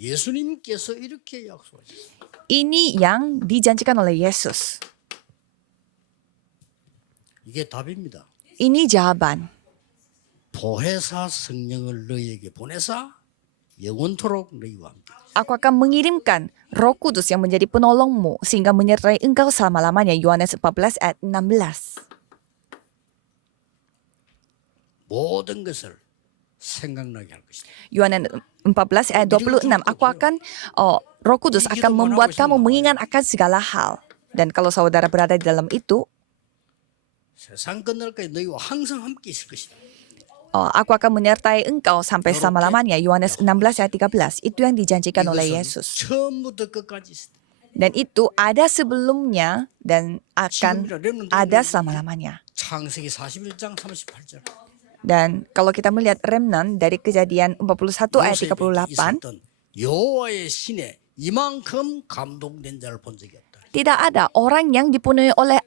예수님께서 이렇게 약속하셨어요. Ini yang dijanjikan oleh Yesus. 이게 답입니다. Ini jawaban. 보혜사 성령을 너희에게 보내사 영원토록 너희와 함께. Aku akan mengirimkan Roh Kudus yang menjadi penolongmu sehingga menyertai engkau selama-lamanya. Yohanes 14 ayat 16. 모든 것을 생각나게 할 것이다. Yohanes 14 ayat 26. Aku akan Roh Kudus akan membuat kamu mengingat akan segala hal. Dan kalau saudara berada di dalam itu, 세상 끝날까지 너희와 항상 함께 있을 것이다. aku akan menyertai engkau sampai selama-lamanya. Yohanes 16 ayat 13. Itu yang dijanjikan oleh Yesus. 처음부터 끝까지 있다. Dan itu ada sebelumnya dan akan ada selama-lamanya. 창세기 41장 38절. Dan kalau kita melihat remnant dari Kejadian 41 ayat 38, 여호와의 신에 이만큼 감동된 자를 본 적이 없다. tidak ada orang yang dipenuhi oleh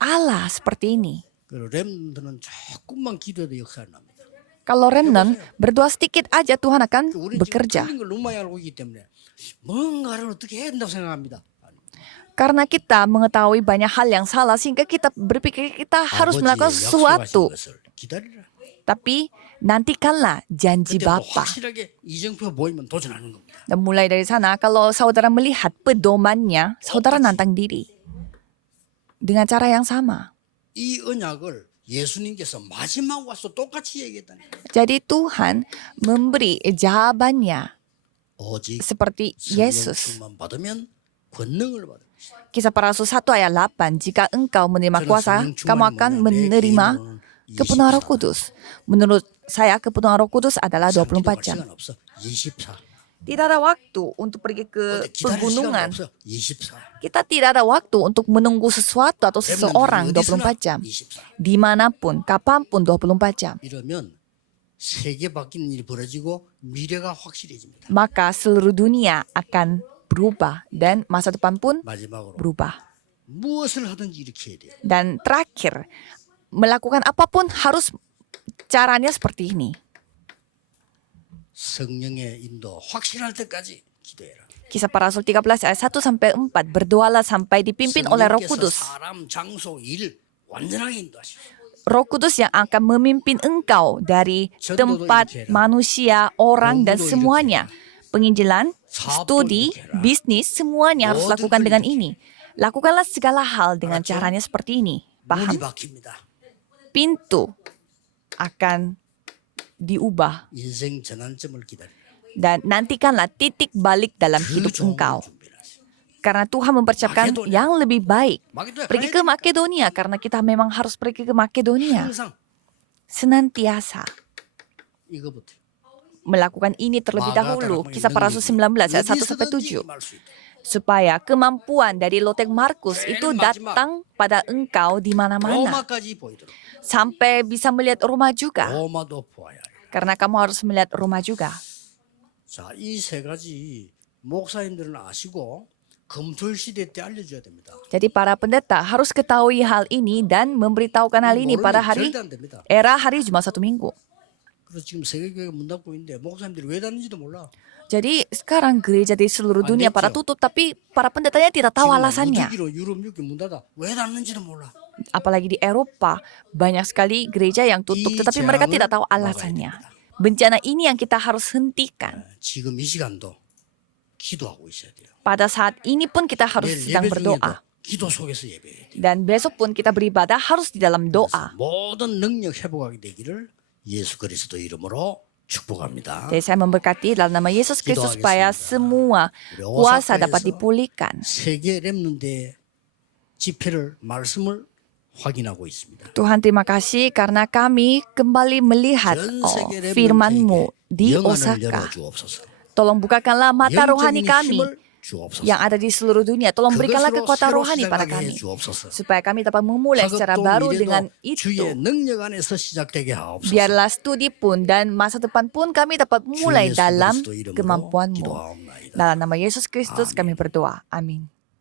Allah seperti ini. 그 렘넌트는 조금만 기도해도 역사를 납니다. Kalau remnant berdoa sedikit aja Tuhan akan 우리는 지금 bekerja. 틀린 걸 너무 많이 알고 있기 때문에 뭔가를 어떻게 해야 된다고 생각합니다. Karena kita mengetahui banyak hal yang salah sehingga kita berpikir kita harus melakukan 아버지의 sesuatu. 약속하신 것을 기다리라. Tapi nantikanlah janji 그때 또 Bapa. 확실하게 이정표 보이면 도전하는 겁니다. Dan mulai dari sana kalau saudara melihat pedomannya, saudara nantang diri. Dengan cara yang sama. 이 언약을 예수님께서 마지막 와서 똑같이 얘기했다는 거예요. Jadi Tuhan memberi jawabannya 오직 seperti Yesus. 성령만 받으면 권능을 받을 것이다. Kisah para Rasul 1 ayat 8. Jika engkau menerima kuasa, kamu akan menerima kepenuhan Roh Kudus. Menurut saya kepenuhan Roh Kudus adalah 24 jam. 시간 없어. 24. Tidak ada waktu untuk pergi ke 기다릴 시간 pegunungan. 없어. 24. Kita tidak ada waktu untuk menunggu sesuatu atau seseorang 24 jam. 24. Dimanapun, kapanpun 24 jam. 이러면 세계 바뀌는 일이 벌어지고 미래가 확실해집니다. Maka seluruh dunia akan berubah dan masa depan pun 마지막으로 berubah. 무엇을 하든지 이렇게 해야 돼요. Dan terakhir, melakukan apapun harus caranya seperti ini. 성령의 인도 확실할 때까지 기도해라. Kisah para Rasul 13 ayat 1 sampai 4. Berdoalah sampai dipimpin oleh Roh 성령께서 Kudus. 사람, 장소, 일 완전하게 인도하시오. Roh Kudus yang akan memimpin engkau dari tempat manusia, orang, dan semuanya. Penginjilan, studi, bisnis, semuanya harus lakukan dengan ini. Lakukanlah segala hal dengan caranya seperti ini. 문이 Paham? 박힙니다. Pintu akan diubah. 인생 전환점을 기다려. Dan nantikanlah titik balik dalam 그 hidup 좋은 engkau. 걸 준비하시오. Karena Tuhan mempersiapkan yang lebih baik. 마게도냐 Pergi ke Makedonia karena kita memang harus pergi ke Makedonia. 항상 Senantiasa 이거부터. melakukan ini terlebih dahulu. Kisah para Rasul 19 ayat 1 sampai 7. Supaya kemampuan dari Lotek Markus itu datang pada engkau di mana-mana. 로마까지 보이도록. Sampai bisa melihat rumah juga. 로마도 보아야 해. Karena kamu harus melihat rumah juga. 자, 이 세 가지 목사님들은 아시고 검토일 시대 때 알려줘야 됩니다. Jadi para pendeta harus ketahui hal ini dan memberitahukan hal ini pada hari 절대 안 됩니다. era hari Jumat 1 Minggu. 그래서 지금 세계교회가 문 닫고 있는데 목사님들이 왜 닫는지도 몰라. Jadi sekarang gereja di seluruh dunia pada tutup tapi para pendetanya tidak tahu alasannya. 유럽 유럽 문 닫아 왜 닫는지도 몰라. Apalagi di Eropa banyak sekali gereja yang tutup tetapi mereka tidak tahu alasannya. Bencana ini yang kita harus hentikan. 지금 이 시간도 기도하고 있어야 돼요. Pada saat ini pun kita harus 내일 sedang 예배 중에도 berdoa. 기도 속에서 예배해야 돼요. Dan besok pun kita beribadah harus di dalam doa. 모든 능력 회복하게 되기를 예수 그리스도 이름으로 축복합니다. Jadi saya memberkati dalam nama Yesus Kristus supaya semua kuasa dapat dipulihkan. 세계 렘넌트의 집회를 말씀을 확인하고 있습니다. Tuhan terima kasih karena kami kembali melihat 전 세계 firman-Mu 렘넌트에게 di 영안을 Osaka. 열어주옵소서. Tolong bukakanlah mata rohani 영적인 kami 힘을 주옵소서. yang ada di seluruh dunia. Tolong berikanlah 그것으로 kekuatan 새로 rohani pada 시작하게 kami. 해주옵소서. Supaya kami dapat memulai secara 학업도 baru 미래도 dengan 주의 itu. 능력 안에서 시작되게 하옵소서. Biarlah studi pun dan masa depan pun kami dapat mulai 주 예수 dalam 그리스도 이름으로 kemampuan-Mu. 기도하옵나이다. Dalam nama Yesus Kristus kami berdoa. Amin.